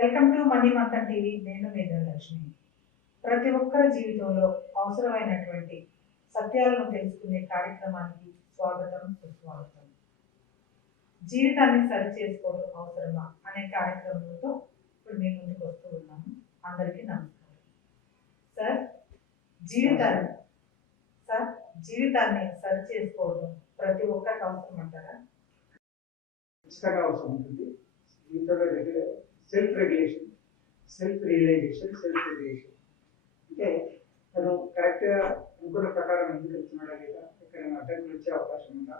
Welcome to money Manthan TV. నేను మీ లక్ష్మి. ప్రతి ఒక్కరి జీవితంలో అవసరమైనటువంటి సత్యాలను తెలుసుకునే కార్యక్రమానికి స్వాగతం, సుస్వాగతం. జీవితాన్ని సరి చేసుకోవడం అవసరమా అనే కార్యక్రమంతో ఇప్పుడు మీ ముందుకు వస్తూ ఉన్నాము. అందరికీ నమస్కారం. సార్, జీవితాన్ని సరి చేసుకోవడం ప్రతి ఒక్కరికి అవసరం అంటారా? ఖచ్చితంగా అవసరం ఉంటుంది. జీవితంలో self regulation, self realization, self regulation అంటే తను కరెక్ట్గా అనుకున్న ప్రకారం ఎందుకు వెళ్తున్నాడా, లేదా ఎక్కడైనా అడ్డంకులు వచ్చే అవకాశం ఉందా,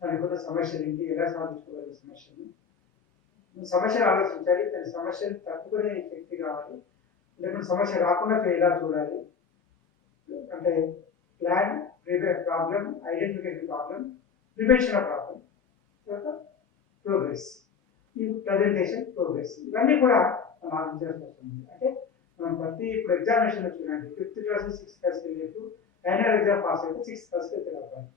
తనకున్న సమస్యలు ఏంటి, ఎలా సాధించుకోవాలి సమస్యను, సమస్యలు ఆలోచించాలి. తన సమస్యలు తట్టుకునే శక్తి కావాలి. లేకపోతే సమస్య రాకుండా ఎలా చూడాలి అంటే plan, problem, identification problem, prevention of problem, తర్వాత ప్రోగ్రెస్, ఈ ప్రజెంటేషన్, ప్రోగ్రెస్, ఇవన్నీ కూడా మనం ఆలోచించాల్సి వస్తుంది. అంటే మనం ప్రతి ఇప్పుడు ఎగ్జామినేషన్ చూడండి, 5th క్లాస్ 6th క్లాస్కి వెళ్ళేప్పుడు యాన్యువల్ ఎగ్జామ్ పాస్ అయితే 6th క్లాస్కి వెళ్తే కావాలి.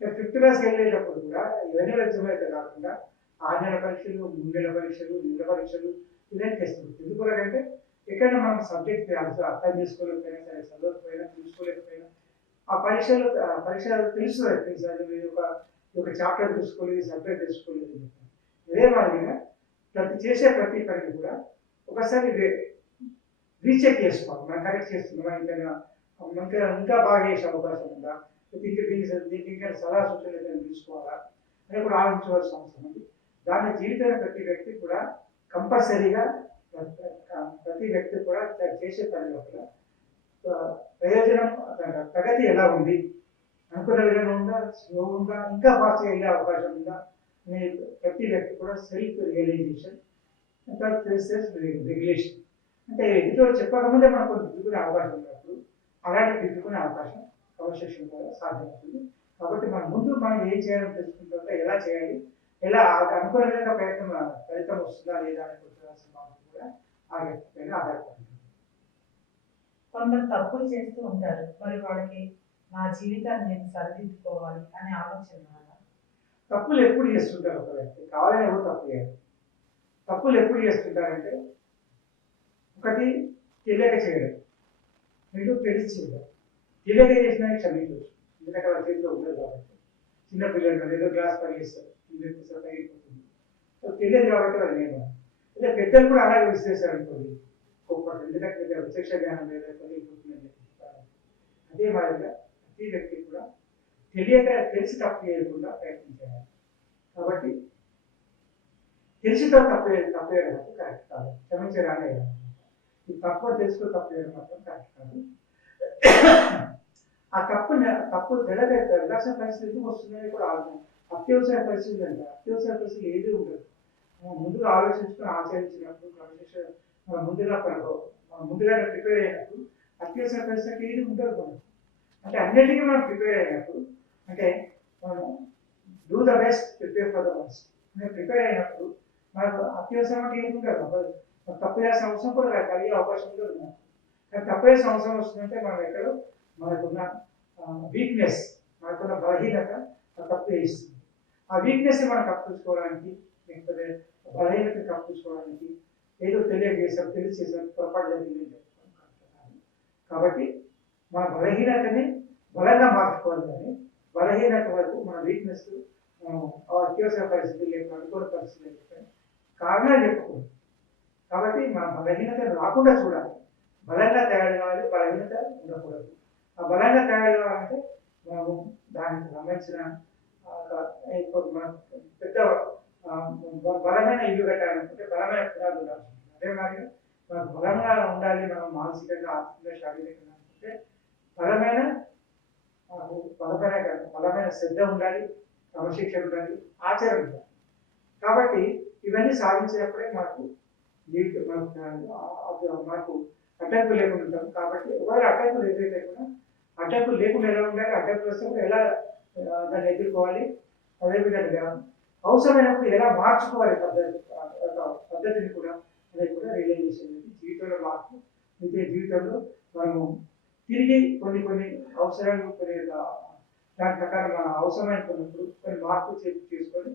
5th క్లాస్కి వెళ్ళేటప్పుడు కూడా యాన్యువల్ ఎగ్జామ్ అయితే కాకుండా 6 నెలల పరీక్షలు, 3 నెలల పరీక్షలు, నెలల పరీక్షలు ఇవన్నీ చేస్తుంది. ఎందుకంటే ఎక్కడైనా మనం సబ్జెక్ట్ అర్థం చేసుకోలేకపోయినా సరే, చదవకపోయినా, తెలుసుకోలేకపోయినా ఆ పరీక్ష తెలుస్తుంది. ఒక చాప్టర్ తెలుసుకోలేదు, సబ్జెక్ట్ తెలుసుకోలేదు అని చెప్పాను. అదే మాదిరిగా ప్రతి పని కూడా ఒకసారి రీచెక్ చేసుకోవాలి. మనం కరెక్ట్ చేస్తున్నామా, ఇంకా బాగా చేసే అవకాశం ఉందా, దీనికి ఇంకా సలహా సూచనలు తీసుకోవాలా అని కూడా ఆలోచించవలసిన అవసరం ఉంది. దాని జీవితంలో ప్రతి వ్యక్తి కూడా కంపల్సరీగా చేసే పనిలో కూడా ప్రయోజనం, ప్రగతి ఎలా ఉంది, అనుకున్న విధంగా ఉందా, స్లో ఉందా, ఇంకా ఫాస్ట్గా వెళ్ళే అవకాశం ఉందా అనే ప్రతి వ్యక్తి కూడా సెల్ఫ్ రియలైజేషన్, సెల్ఫ్ రెగ్యులేషన్ అంటే ఎదుటో చెప్పకముందే మనకు దిద్దుకునే అవకాశం ఉన్నప్పుడు అలాంటి దిద్దుకునే అవకాశం క్రమశిక్షణ ద్వారా సాధ్యమవుతుంది. కాబట్టి మనం ఏం చేయాలని తెలుసుకున్న తర్వాత ఎలా చేయాలి, ఎలా అనుకున్న విధంగా ఫలితం వస్తుందా లేదా అని గుర్తించాల్సిన బాధ్యత కూడా ఆ వ్యక్తి పైన ఆధారపడుతుంది. కొందరు తప్పులు చేస్తూ ఉంటారు. మరి వాళ్ళకి నా జీవితాన్ని నేను సరిదిద్దుకోవాలి అనే ఆలోచన రాదా? తప్పులు ఎప్పుడు చేస్తుంటారు ఒక వ్యక్తి, కావాలని ఎవరు తప్పు చేయాలి. తప్పులు ఎప్పుడు చేస్తుంటారంటే ఒకటి తెలియక చేయడం, రెండు తెలిసి చేయడం. తెలియక చేసినా క్షమించవచ్చు, ఎందుకంటే వాళ్ళ చేతిలో ఉండదు కాబట్టి. చిన్న పిల్లలు ఏదో గ్లాస్ పనిచేస్తారు, పగిలిపోతుంది, తెలియదు కాబట్టి వాళ్ళు నేను లేదా పెద్దలు కూడా అలాగే విశ్లేషారు అనుకోండి, గొప్పటి, ఎందుకంటే ప్రత్యక్ష జ్ఞానం లేదా పగిలిపోతుందని చెప్పి. అదే మాదిరిగా ప్రతి వ్యక్తి కూడా తెలిసి తప్పు చేయకుండా ప్రయత్నించాలి. కాబట్టి తెలిసితో తప్పు చేయడం మాత్రం కరెక్ట్ కాదు, క్షమించడానే. ఈ తప్పు తెలుసుకో తప్పు చేయడం మాత్రం కరెక్ట్ కాదు. ఆ తప్పు నిర్లక్ష్య పరిస్థితి ఎందుకు వస్తుందని కూడా ఆలోచన. అత్యవసర పరిస్థితులు అంటే అత్యవసర పరిస్థితులు ఏది ఉండదు. ముందుగా ఆలోచించుకొని ఆచరించినప్పుడు క్రమశిక్షణ ముందుగా ప్రిపేర్ అయినప్పుడు అత్యవసర పరిస్థితి ఏది ఉండదు మనకు. అంటే అన్నిటికీ మనం ప్రిపేర్ అయినప్పుడు, అంటే మనం do the best, prepare for the best నేను ప్రిపేర్ అయినప్పుడు మనకు అత్యవసరం అంటే ఏమి ఉండదు. తప్పు చేసిన అవసరం కూడా కలిగే అవకాశం కూడా ఉంది. కానీ తప్పు చేసిన అవసరం వస్తుందంటే మనం ఎక్కడో మనకున్న వీక్నెస్, మనకున్న బలహీనత తప్పు చేస్తుంది. ఆ వీక్నెస్ మనం కప్పించుకోవడానికి, లేకపోతే బలహీనతను కప్పించుకోవడానికి ఏదో తెలియజేసాం, తెలియజేసాం, పొరపాటు జరిగిందని చెప్పుకోవడం. కాబట్టి మన బలహీనతని బలంగా మార్చుకోవాలి. కానీ బలహీనత వరకు మన వీక్నెస్ అత్యవసర పరిస్థితులు లేక అనుకూల పరిస్థితులు లేకపోతే కారణాలు చెప్పుకోవాలి. కాబట్టి మన బలహీనతను రాకుండా చూడాలి. బలంగా తయారు కావాలి, బలహీనత ఉండకూడదు. ఆ బలంగా తయారు కావాలంటే మనము దానికి సంబంధించిన మన పెద్ద బలమైన ఇల్లు కట్టాలనుకుంటే బలమైన పునాదులు ఉండాల్సి ఉంటుంది. అదే మాదిరిగా మనకు బలంగా ఉండాలి, మనం మానసికంగా, ఆర్థికంగా, శారీరకంగా అనుకుంటే బలమైన శ్రద్ధ ఉండాలి, క్రమశిక్షణ ఉండాలి, ఆచరణ ఉండాలి. కాబట్టి ఇవన్నీ సాధించినప్పుడే మనకు మనకు అడ్డంకులు లేకుండా ఉంటాం. కాబట్టి ఒకవేళ అడ్డంకులు ఏదైతే కూడా అడ్డంకులు లేకుండా ఎలా ఉండాలి, అడ్డంకులు వస్తే కూడా ఎలా దాన్ని ఎదుర్కోవాలి, అదేవిధంగా అవసరమైనప్పుడు ఎలా మార్చుకోవాలి పద్ధతిని కూడా అనేది కూడా రియలైజేషన్ అనేది జీవితంలో మార్పు. అయితే జీవితంలో మనము తిరిగి కొన్ని అవసరాలు, దాని ప్రకారం మన అవసరమైన కొన్ని మార్పు చేసుకొని